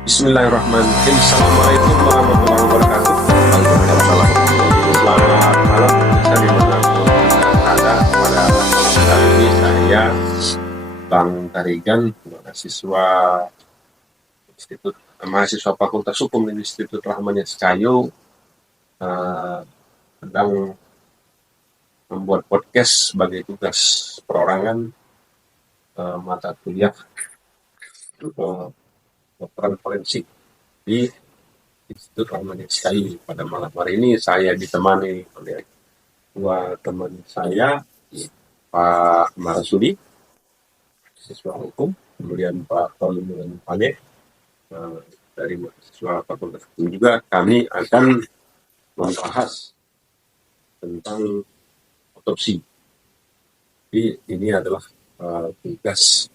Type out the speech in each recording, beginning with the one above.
Bismillahirrahmanirrahim. Assalamualaikum warahmatullahi wabarakatuh. Waalaikumsalam. Selamat malam pemirsa dimanapun berada. Pada malam kali ini saya Bang Tarigan, mahasiswa mahasiswa Fakultas Hukum Institut Rahmaniat Sekayu, sedang membuat podcast sebagai tugas perorangan mata kuliah kedokteran forensik di Institut Rahmaniat Sekayu. Pada malam hari ini saya ditemani oleh dua teman saya, Pak Marsudi, mahasiswa hukum, kemudian Pak Tolong Pane dari mahasiswa Fakultas Hukum juga. Kami akan membahas tentang otopsi. Jadi ini adalah tugas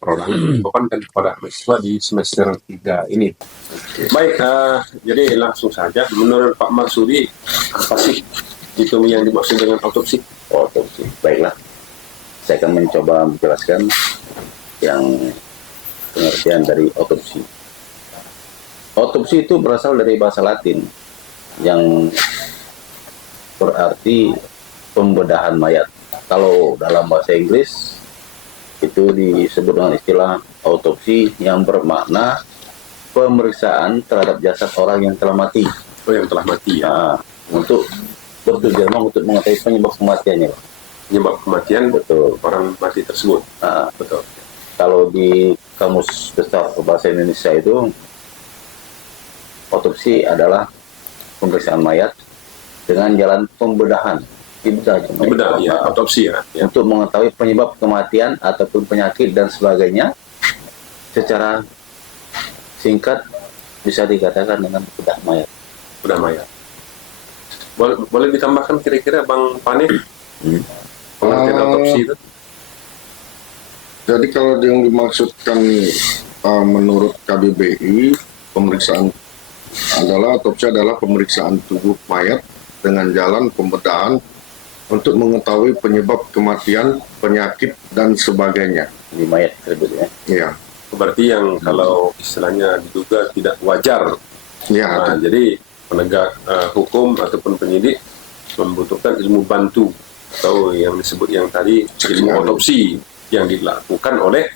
perorangan kan kepada mahasiswa di semester 3 ini. Baik, jadi langsung saja. Menurut Pak Marsudi, apa sih itu yang dimaksud dengan otopsi? Otopsi. Baiklah. Saya akan mencoba menjelaskan yang pengertian dari otopsi. Otopsi itu berasal dari bahasa Latin yang berarti pembedahan mayat. Kalau dalam bahasa Inggris itu disebut dengan istilah autopsi yang bermakna pemeriksaan terhadap jasad orang yang telah mati. Oh, yang telah mati ya. Nah, untuk bertujuan untuk mengetahui penyebab kematiannya. Penyebab kematian Betul. orang mati tersebut. Nah, Betul. kalau di Kamus Besar Bahasa Indonesia itu otopsi adalah pemeriksaan mayat dengan jalan pembedahan. Benar ya, otopsi ya. Untuk mengetahui penyebab kematian ataupun penyakit dan sebagainya secara singkat bisa dikatakan dengan bedah mayat. Bedah mayat. Boleh ditambahkan kira-kira Bang Pane pengertian otopsi itu? Jadi kalau yang dimaksudkan menurut KBBI, pemeriksaan otopsi adalah pemeriksaan tubuh mayat dengan jalan pembedahan untuk mengetahui penyebab kematian, penyakit, dan sebagainya. Di mayat tersebut ya. Iya. Berarti yang kalau istilahnya diduga tidak wajar. Ya, Jadi penegak hukum ataupun penyidik membutuhkan ilmu bantu atau yang disebut yang tadi ilmu otopsi yang dilakukan oleh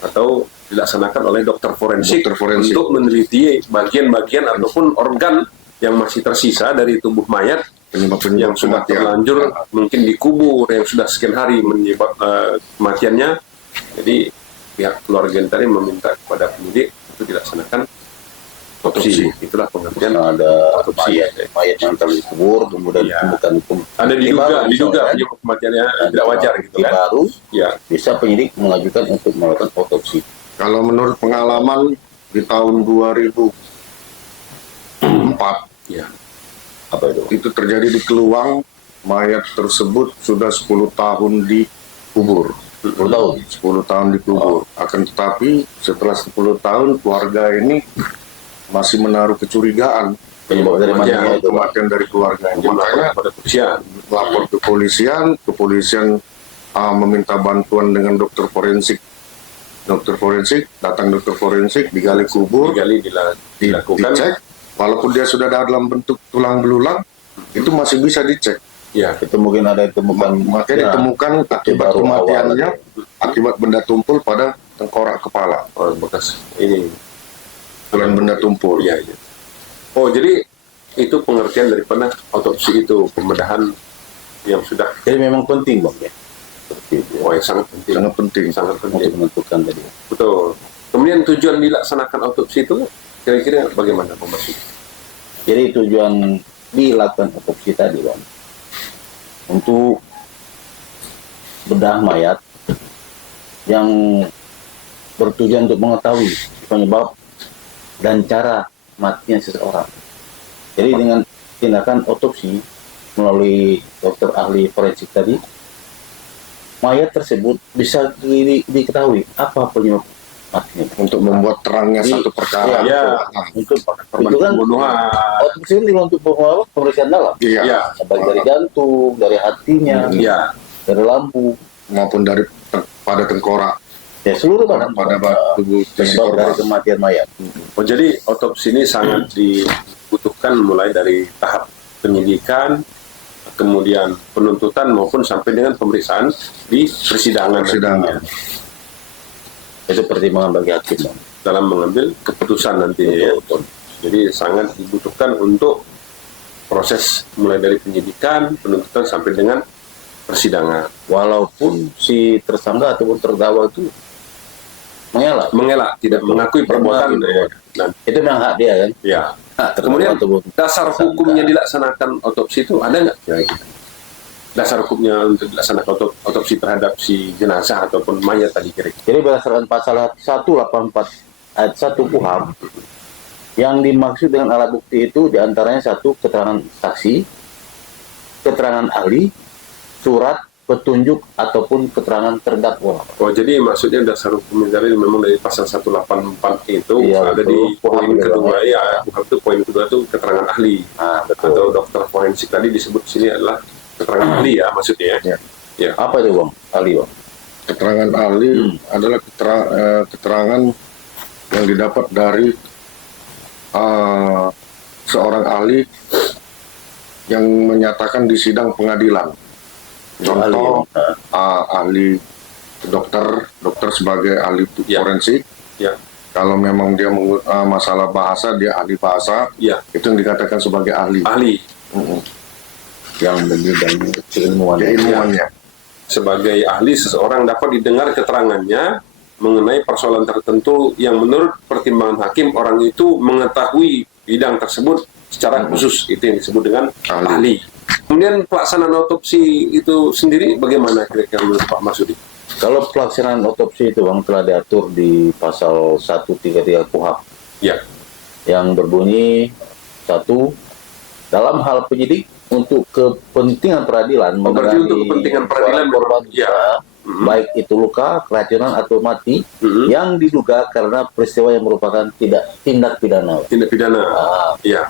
atau dilaksanakan oleh dokter forensik untuk meneliti bagian-bagian ataupun organ yang masih tersisa dari tubuh mayat penyebab yang sudah terlanjur mungkin dikubur, yang sudah sekian hari menyebab kematiannya. Jadi pihak keluarga tadi meminta kepada penyidik untuk dilaksanakan otopsi. Itulah pengertian ada otopsi. mayat yang telah dikubur kemudian ditemukan ada diduga penyebab kematiannya tidak wajar gitu kan. Baru Ya. bisa penyidik mengajukan untuk melakukan otopsi. Kalau menurut pengalaman di tahun 2004, Ya. Apa itu terjadi di Keluang, mayat tersebut sudah 10 tahun dikubur. 10 tahun. 10 tahun dikubur. Akan tetapi setelah 10 tahun keluarga ini masih menaruh kecurigaan Penyebab dari mana itu? kematian dari keluarga ini. Makanya Pada kepolisian. lapor ke kepolisian meminta bantuan dengan dokter forensik. Datang dokter forensik, digali kubur, Digali dilakukan. dicek. Walaupun dia sudah ada dalam bentuk tulang belulang, itu masih bisa dicek. Ya. Itu mungkin ada ditemukan Makanya ditemukan akibat baru kematiannya, awal. akibat benda tumpul pada tengkorak kepala. Oh, bekas ini. Bukan benda tumpul. Iya. Oh, jadi itu pengertian daripada otopsi itu, pembedahan yang sudah. Jadi memang penting Bang ya. Seperti itu. Oh, yang sangat penting. Sangat penting. Sangat Untuk penting. menentukan tadi. Betul. Kemudian tujuan dilaksanakan otopsi itu kira-kira bagaimana Pak Marsudi? Jadi tujuan dilakukan otopsi tadi Bang, untuk bedah mayat yang bertujuan untuk mengetahui penyebab dan cara matinya seseorang. Jadi dengan tindakan otopsi melalui dokter ahli forensik tadi, mayat tersebut bisa diketahui apa penyebab matinya. Untuk membuat terangnya satu perkara. Ya. Untuk Korban itu kan pembunuhan. otopsi ini untuk pemeriksaan dalam, Iya. Ya. baik dari jantung, dari hatinya, Ya. dari lambung. Maupun pada tengkorak. Ya, seluruh badan pada tubuh si penyebab dari korban. kematian mayat. Oh, jadi otopsi ini sangat dibutuhkan mulai dari tahap penyidikan, kemudian penuntutan maupun sampai dengan pemeriksaan di persidangan Persidangan. nantinya, Itu pertimbangan bagi hakim, Bang. dalam mengambil keputusan nantinya ya. Jadi sangat dibutuhkan untuk proses mulai dari penyidikan, penuntutan sampai dengan persidangan. Walaupun si tersangka ataupun terdakwa itu mengelak, Tidak mengakui perbuatan. Mengakui Dan itu memang hak dia kan. ya. Hak terdakwa Kemudian ataupun dasar tersangka. hukumnya dilaksanakan otopsi itu ada nggak kira-kira? Dasar hukumnya untuk dilaksanakan otopsi terhadap si jenazah ataupun mayat tadi kira-kira. Jadi berdasarkan pasal 184 ayat 1 KUHP, yang dimaksud dengan alat bukti itu diantaranya satu, keterangan saksi, keterangan ahli, surat, petunjuk, ataupun keterangan terdakwa. Oh, jadi maksudnya dasar hukum dari memang dari pasal 184 itu Iya, ada betul. di poin Paham, kedua betul. ya. Itu poin kedua itu keterangan ahli Nah, atau betul. dokter forensik tadi disebut sini adalah keterangan ahli ya maksudnya. Ya. Ya. Apa itu, Bang? Ahli, Bang? Keterangan ahli adalah keterangan yang didapat dari seorang ahli yang menyatakan di sidang pengadilan. Contoh, ahli dokter sebagai ahli Ya. forensik. Ya. Kalau memang dia masalah bahasa, dia ahli bahasa, Ya. itu yang dikatakan sebagai ahli. Ahli Yang bidang keilmuan. Keilmuannya. sebagai ahli seseorang dapat didengar keterangannya mengenai persoalan tertentu yang menurut pertimbangan hakim orang itu mengetahui bidang tersebut secara khusus, itu yang disebut dengan ahli. Kemudian pelaksanaan otopsi itu sendiri bagaimana kira-kira menurut Pak Masudi? Kalau pelaksanaan otopsi itu, Bang, telah diatur di pasal 133 KUHP Ya. yang berbunyi satu, dalam hal penyidik untuk kepentingan peradilan Oh, berarti untuk kepentingan peradilan seorang korban memang, ya. baik itu luka, keracunan atau mati yang diduga karena peristiwa yang merupakan tindak pidana. Tindak pidana. Ya.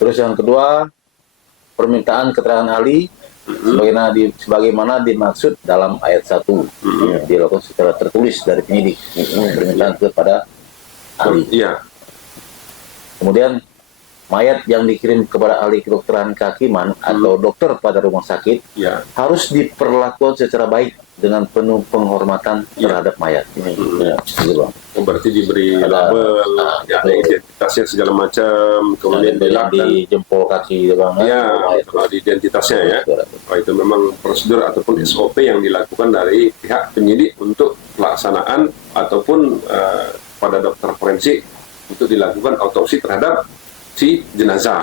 Terus yang kedua, permintaan keterangan ahli sebagaimana dimaksud dalam ayat 1 dilakukan secara tertulis dari penyidik, permintaan kepada ahli. Iya. Kemudian mayat yang dikirim kepada ahli kedokteran kehakiman atau dokter pada rumah sakit Ya. harus diperlakukan secara baik dengan penuh penghormatan terhadap mayat. Ya, gitu, Bang. Oh, berarti diberi label, ya, ada identitasnya segala macam, kemudian dilap dan di jempol kaki, gitu, Bang. ya, Mayat. kalau di identitasnya ya. Oh, itu memang prosedur ataupun SOP yang dilakukan dari pihak penyidik untuk pelaksanaan ataupun pada dokter forensik untuk dilakukan otopsi terhadap si jenazah.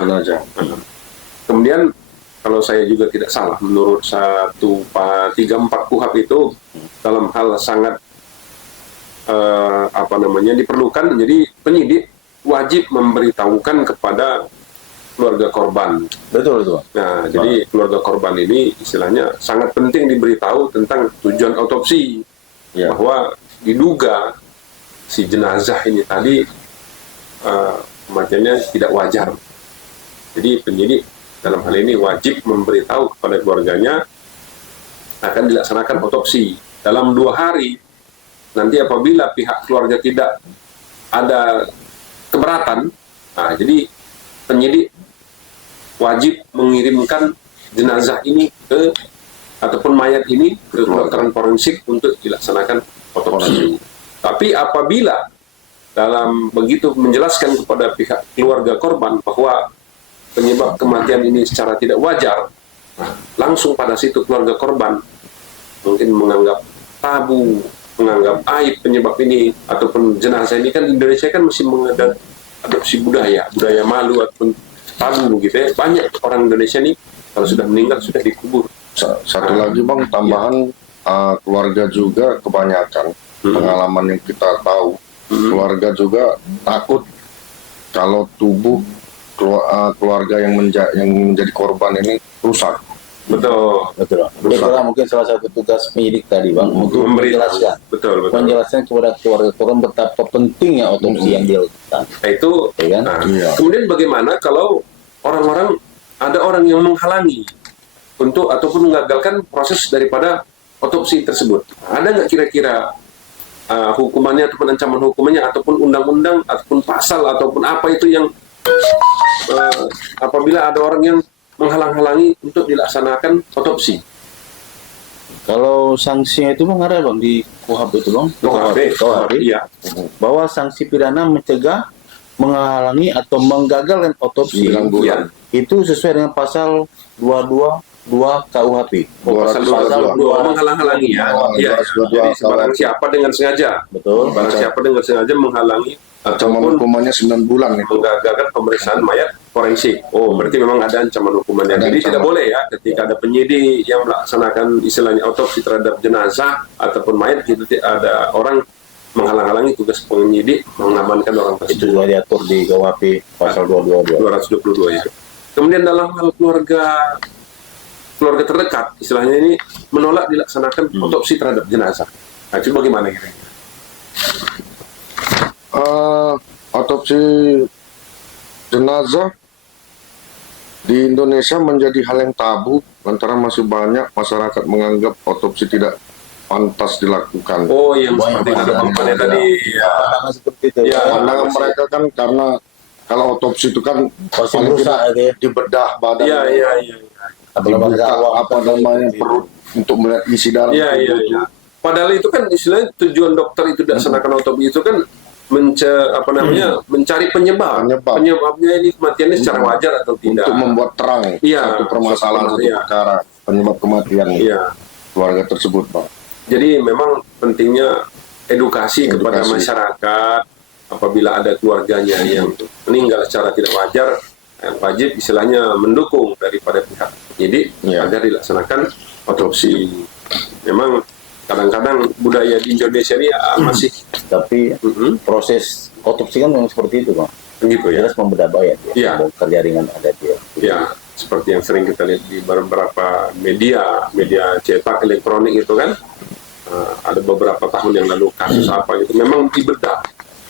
Kemudian kalau saya juga tidak salah, menurut 134 KUHP itu dalam hal sangat diperlukan, jadi penyidik wajib memberitahukan kepada keluarga korban. Betul, Bang. Nah, jadi keluarga korban ini istilahnya sangat penting diberitahu tentang tujuan otopsi, bahwa diduga si jenazah ini tadi kematiannya tidak wajar. Jadi penyidik dalam hal ini wajib memberitahu kepada keluarganya akan dilaksanakan otopsi dalam 2 hari. Nanti apabila pihak keluarga tidak ada keberatan, nah, jadi penyidik wajib mengirimkan jenazah ini ataupun mayat ini ke kedokteran forensik untuk dilaksanakan otopsi. Tapi apabila dalam begitu menjelaskan kepada pihak keluarga korban bahwa penyebab kematian ini secara tidak wajar, langsung pada situ keluarga korban mungkin menganggap tabu, menganggap aib penyebab ini, ataupun jenazah ini kan Indonesia kan masih mengadopsi budaya malu ataupun tabu gitu ya. Banyak orang Indonesia nih kalau sudah meninggal sudah dikubur. Satu lagi, Bang, tambahan, keluarga juga kebanyakan pengalaman yang kita tahu, keluarga juga takut kalau tubuh keluarga yang menjadi korban ini rusak. Betul. Itulah mungkin salah satu tugas penyidik tadi, Bang, untuk menjelaskan. Betul. Menjelaskan kepada keluarga korban betapa pentingnya otopsi yang dilakukan. Nah, itu. Ya kan? Kemudian bagaimana kalau ada orang yang menghalangi untuk ataupun mengagalkan proses daripada otopsi tersebut? Ada nggak kira-kira hukumannya ataupun ancaman hukumannya ataupun undang-undang ataupun pasal ataupun apa itu yang apabila ada orang yang menghalang-halangi untuk dilaksanakan otopsi. Kalau sanksinya itu bang ada bang di KUHP itu bang? KUHP, iya. Bahwa sanksi pidana mencegah, menghalangi atau menggagalkan otopsi 9 bulan. itu sesuai dengan pasal 222 KUHP. Pasal 222 menghalang-halangi ya. Iya. Jadi barang siapa dengan sengaja. Betul. Barang siapa dengan sengaja menghalangi Ancaman ataupun hukumannya 9 bulan itu. menggagalkan pemeriksaan mayat forensik. Oh, berarti memang ada ancaman hukumannya. Ada Jadi ancaman. tidak boleh ya ketika ada penyidik yang melaksanakan istilahnya otopsi terhadap jenazah ataupun mayat, itu ada orang menghalang-halangi tugas penyidik mengamankan orang Itu tersebut. juga diatur di KUHP pasal 222. 222 ya. Kemudian dalam hal keluarga terdekat, istilahnya ini menolak dilaksanakan otopsi terhadap jenazah. Nah, itu bagaimana kira-kira? Otopsi jenazah di Indonesia menjadi hal yang tabu lantaran masih banyak masyarakat menganggap otopsi tidak pantas dilakukan. Oh, yang Banyak seperti kata Bang Pane pandangan tadi. Ya. Pandangan seperti itu. Ya, Pandangan mereka kan karena kalau otopsi itu kan Pasti paling merusak tidak gitu ya. dibedah badan, Iya, iya, iya. dibuka apa namanya perut untuk melihat isi darah. Iya, iya, itu. iya. Padahal itu kan istilahnya tujuan dokter itu dilaksanakan otopsi itu kan mencari penyebabnya ini kematiannya secara wajar atau tidak. Untuk membuat terang Iya, satu permasalahan, satu iya. perkara penyebab kematian Iya. keluarga tersebut, Pak. Jadi memang pentingnya edukasi kepada Edukasi. masyarakat apabila ada keluarganya yang meninggal secara tidak wajar, wajib istilahnya mendukung daripada pihak penyidik Iya. agar dilaksanakan otopsi. Memang kadang-kadang budaya di Indonesia ini masih Tapi proses otopsi kan memang seperti itu bang. gitu ya. Jelas membedah mayat ya. Iya. Bongkar jaringan ada dia. Ya, seperti yang sering kita lihat di beberapa media cetak elektronik itu kan, ada beberapa tahun yang lalu kasus apa gitu, memang dibedah,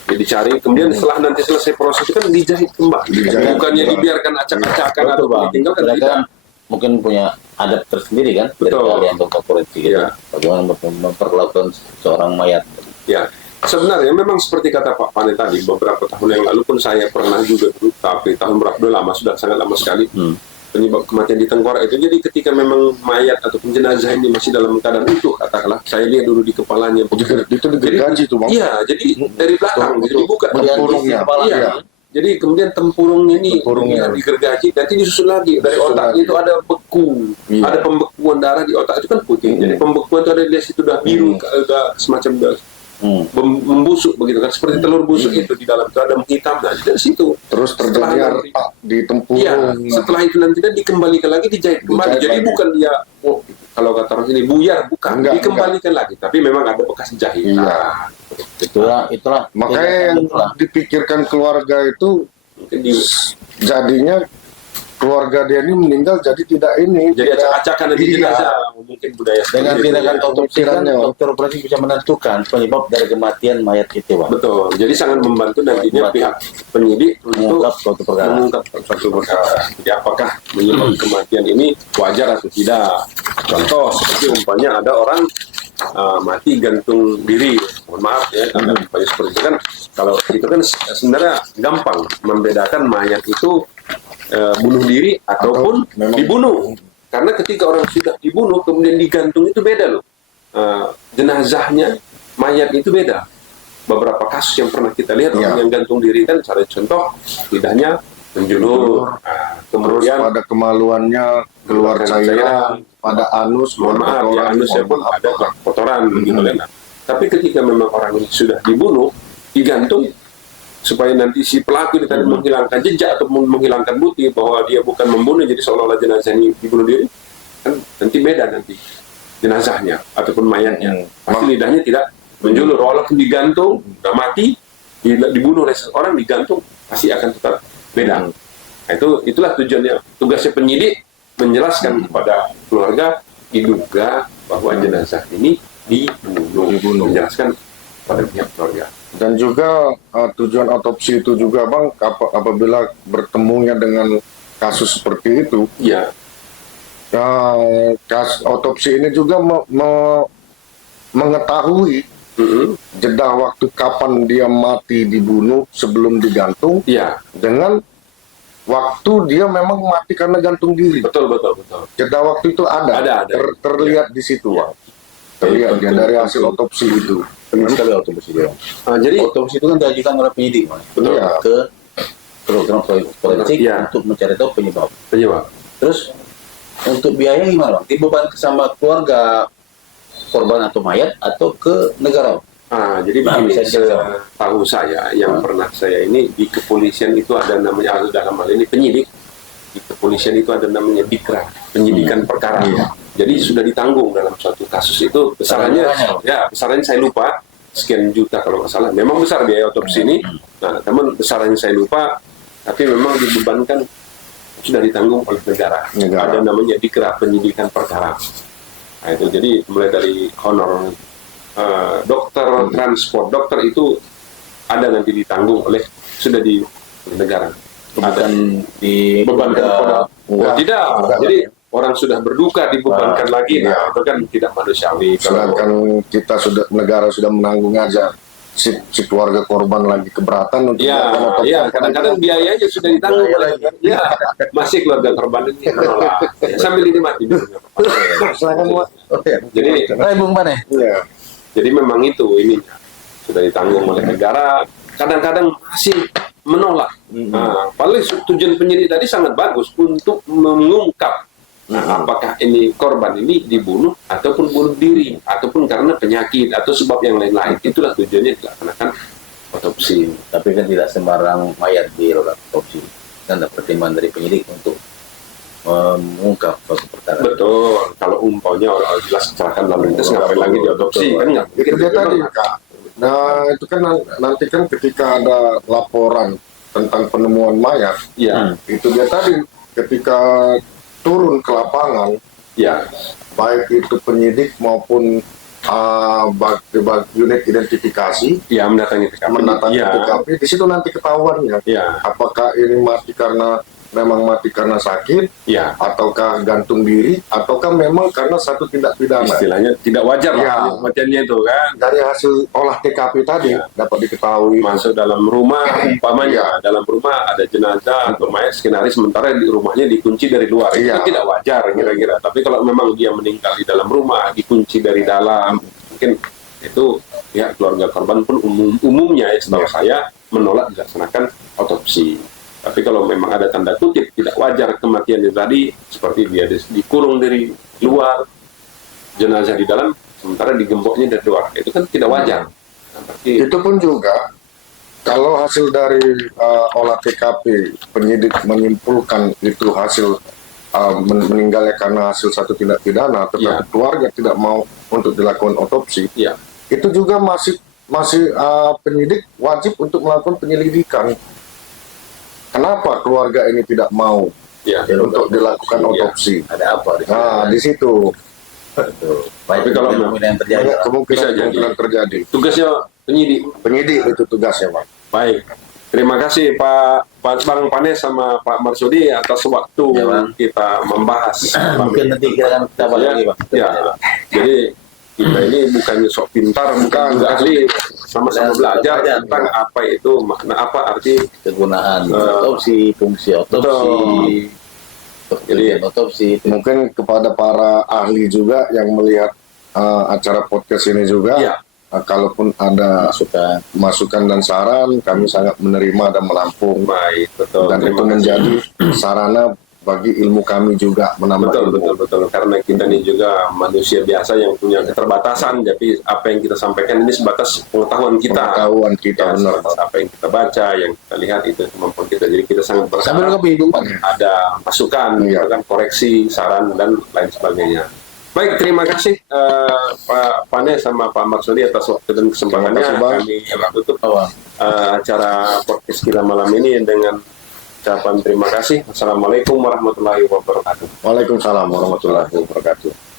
jadi dicari, kemudian setelah nanti selesai proses itu kan dijahit kembali, Dijahit bukannya kembali. dibiarkan acak-acakan Betul, atau Bang. ditinggalkan, Mereka tidak. kan mungkin punya adat tersendiri kan dari Betul. kalian dokter forensik gitu. Iya. Bagaimana memperlakukan seorang mayat. Ya, sebenarnya memang seperti kata Pak Pane tadi, beberapa tahun yang lalu pun saya pernah juga dulu, tapi tahun berapa dulu lama, sudah sangat lama sekali, penyebab kematian di tengkorak itu. Jadi ketika memang mayat ataupun jenazah ini masih dalam keadaan utuh, katakanlah, saya lihat dulu di kepalanya. Itu digergaji tuh, Bang. Iya, jadi dari belakang, jadi dibuka Tempurungnya. Kepala. Iya. Jadi kemudian tempurungnya ini Tempurungnya. digergaji, nanti disusun lagi dari Disusun otak lagi. itu ada beku, Iya. ada pembekuan darah di otak itu kan putih. Jadi pembekuan itu ada di situ udah biru, agak semacam udah membusuk begitu kan, seperti telur busuk itu di dalam itu ada menghitam. Nah dari situ Terus terjadi Setelah retak di tempurung. iya, setelah itu nanti dia dikembalikan lagi, dijahit kembali. Dijahit Jadi lagi. bukan dia, kalau kata orang sini buyar, bukan, Enggak, dikembalikan lagi. Tapi memang ada bekas jahit. Iya. Nah, Itulah. Makanya yang itulah. dipikirkan keluarga itu mungkin di, jadinya keluarga dia ini meninggal jadi tidak ini. jadi tidak- acak-acakan nanti Iya. jenazah. Mungkin budaya Dengan seperti itu, tindakan ya. otopsi kan Pikirannya. dokter forensik bisa menentukan penyebab dari kematian mayat itu bang. Betul. Jadi sangat membantu nantinya Membantu. pihak penyidik untuk Mengungkap suatu perkara. mengungkap suatu perkara. Jadi apakah penyebab kematian ini wajar atau tidak? Contoh seperti umpamanya ada orang mati gantung diri. Mohon maaf ya, ada umpamanya seperti itu kan. Kalau itu kan sebenarnya gampang membedakan mayat itu bunuh diri ataupun memang- dibunuh. Karena ketika orang sudah dibunuh kemudian digantung itu beda loh. Jenazahnya, mayat itu beda. Beberapa kasus yang pernah kita lihat orang Iya. yang gantung diri kan, misalnya contoh lidahnya menjulur, Terus kemudian pada kemaluannya keluar cairan, pada anus mohon keluar maaf ya kotoran, anusnya mohon pun maaf, ada Pak. kotoran begitu kan. Nah, tapi ketika memang orang ini sudah dibunuh, digantung supaya nanti si pelaku ini tadi menghilangkan jejak atau menghilangkan bukti bahwa dia bukan membunuh, jadi seolah-olah jenazah ini dibunuh diri, kan nanti beda nanti jenazahnya ataupun mayatnya. Pasti lidahnya tidak menjulur, walaupun digantung, udah mati, dibunuh oleh seseorang, digantung, pasti akan tetap beda. Nah, itulah tujuannya, tugasnya penyidik menjelaskan kepada keluarga diduga bahwa jenazah ini dibunuh. Menjelaskan pada pihak keluarga. Dan juga tujuan otopsi itu juga Bang, apabila bertemunya dengan kasus seperti itu, Iya, otopsi ini juga mengetahui jeda waktu kapan dia mati dibunuh sebelum digantung, Iya, dengan waktu dia memang mati karena gantung diri. betul. Jeda waktu itu ada. Ada. Terlihat di situ, Bang. Terlihat dia dari hasil otopsi itu. Penting sekali otopsi dia. Jadi Otopsi itu kan diajukan oleh penyidik, Mas. Betul. Iya. Ke program forensik Iya. untuk mencari tahu penyebab. penyebab. Terus untuk biaya gimana, Bang? Dibebankan sama keluarga korban atau mayat atau ke negara? Jadi Nah, begini, bisa dijelaskan. tahu saya yang pernah saya ini di kepolisian itu ada namanya, dalam hal ini penyidik di kepolisian itu ada namanya dikra, penyidikan perkara. Jadi sudah ditanggung dalam suatu kasus itu besarannya, besarannya saya lupa, sekian juta kalau nggak salah. Memang besar biaya otopsi ini. Nah, namun besarannya saya lupa, tapi memang dibebankan sudah ditanggung oleh negara. Ada namanya dikra, penyidikan perkara. Nah, itu jadi mulai dari honor dokter, transport dokter itu ada nanti ditanggung oleh sudah di negara. Bukan dibebankan Kepada tidak. Enggak. Jadi orang sudah berduka dibebankan lagi. Nah, itu kan tidak manusiawi. Sedangkan kita negara sudah menanggung aja. Si keluarga korban lagi keberatan untuk melakukan otopsi. Kadang-kadang biayanya sudah ditanggung oleh masih keluarga korban ini menolak. Sambil dinikmati. Silakan, Mas. Jadi Bung Pane. Iya. Jadi memang itu ininya sudah ditanggung oleh negara. Kadang-kadang masih menolak. Nah, paling tujuan penyidik tadi sangat bagus untuk mengungkap apakah ini korban ini dibunuh ataupun bunuh diri ataupun karena penyakit atau sebab yang lain-lain. Itulah tujuannya dilaksanakan otopsi. Tapi kan tidak sembarang mayat dilakukan otopsi. Kan ada pertimbangan dari penyidik untuk mengungkap suatu perkara. Betul. Kalau umpamanya orang jelas kecelakaan lalu lintas ngapain lagi diotopsi kan nggak mungkin. Itu dia tadi, Kak. Nah, itu kan nanti kan ketika ada laporan tentang penemuan mayat, itu dia tadi ketika turun ke lapangan, Ya, baik itu penyidik maupun unit identifikasi ya mendatangi TKP. mendatangi Ya, TKP, di situ nanti ketahuannya ya, apakah ini memang mati karena sakit, ya. ataukah gantung diri, ataukah memang karena satu tindak pidana. Istilahnya tidak wajar Ya. lah kematiannya itu kan. Dari hasil olah TKP tadi dapat diketahui. Masuk dalam rumah, umpamanya dalam rumah ada jenazah atau mayat skenaris, sementara di rumahnya dikunci dari luar. Itu Iya. tidak wajar kira-kira. Tapi kalau memang dia meninggal di dalam rumah, dikunci dari dalam, mungkin itu ya keluarga korban pun umumnya ya, setahu saya menolak dilaksanakan otopsi. Tapi kalau memang ada tanda kutip tidak wajar kematiannya tadi, seperti dia dikurung dari luar, jenazah di dalam, sementara digemboknya dari luar, itu kan tidak wajar. Nah, berarti Itu pun juga kalau hasil dari olah TKP penyidik menyimpulkan itu hasil meninggalnya karena hasil satu tindak pidana, tetapi keluarga tidak mau untuk dilakukan otopsi, ya, itu juga masih penyidik wajib untuk melakukan penyelidikan. Kenapa keluarga ini tidak mau ya. untuk dilakukan otopsi? Ada apa di situ? Nah, di situ Baik, Tapi kalau kemungkinan yang terjadi. banyak Bisa jadi. kemungkinan terjadi. Tugasnya penyidik. Penyidik itu tugasnya, Pak. Baik. Terima kasih Pak Bang Pane sama Pak Marsudi atas waktu Ya, Bang. kita membahas. Mungkin nanti kita akan tambah lagi, Bang. Ya. Jadi kita ini bukannya sok pintar, bukan juga ahli, sama-sama belajar tentang apa itu makna, apa arti. Kegunaan otopsi, fungsi otopsi, Jadi, pekerjaan otopsi. Mungkin kepada para ahli juga yang melihat acara podcast ini juga, Ya. Kalaupun ada Masukan. masukan dan saran, kami sangat menerima dan menampung. Baik, betul. Dan itu Terima kasih. menjadi sarana bagi ilmu kami juga menambah ilmu. Betul. Karena kita ini juga manusia biasa yang punya keterbatasan, jadi apa yang kita sampaikan ini sebatas pengetahuan kita. Pengetahuan kita, Ya, benar. sebatas apa yang kita baca, yang kita lihat itu kemampuan kita. Jadi kita sangat Sambil berharap kopi, Bang. ada masukan, Iya. kan, koreksi, saran dan lain sebagainya. Baik, terima kasih Pak Pane sama Pak Marsudi atas waktu dan kesempatannya. Terima kasih, Bang. Kami tutup acara podcast kita malam ini dengan ucapan terima kasih. Assalamualaikum warahmatullahi wabarakatuh. Waalaikumsalam warahmatullahi wabarakatuh.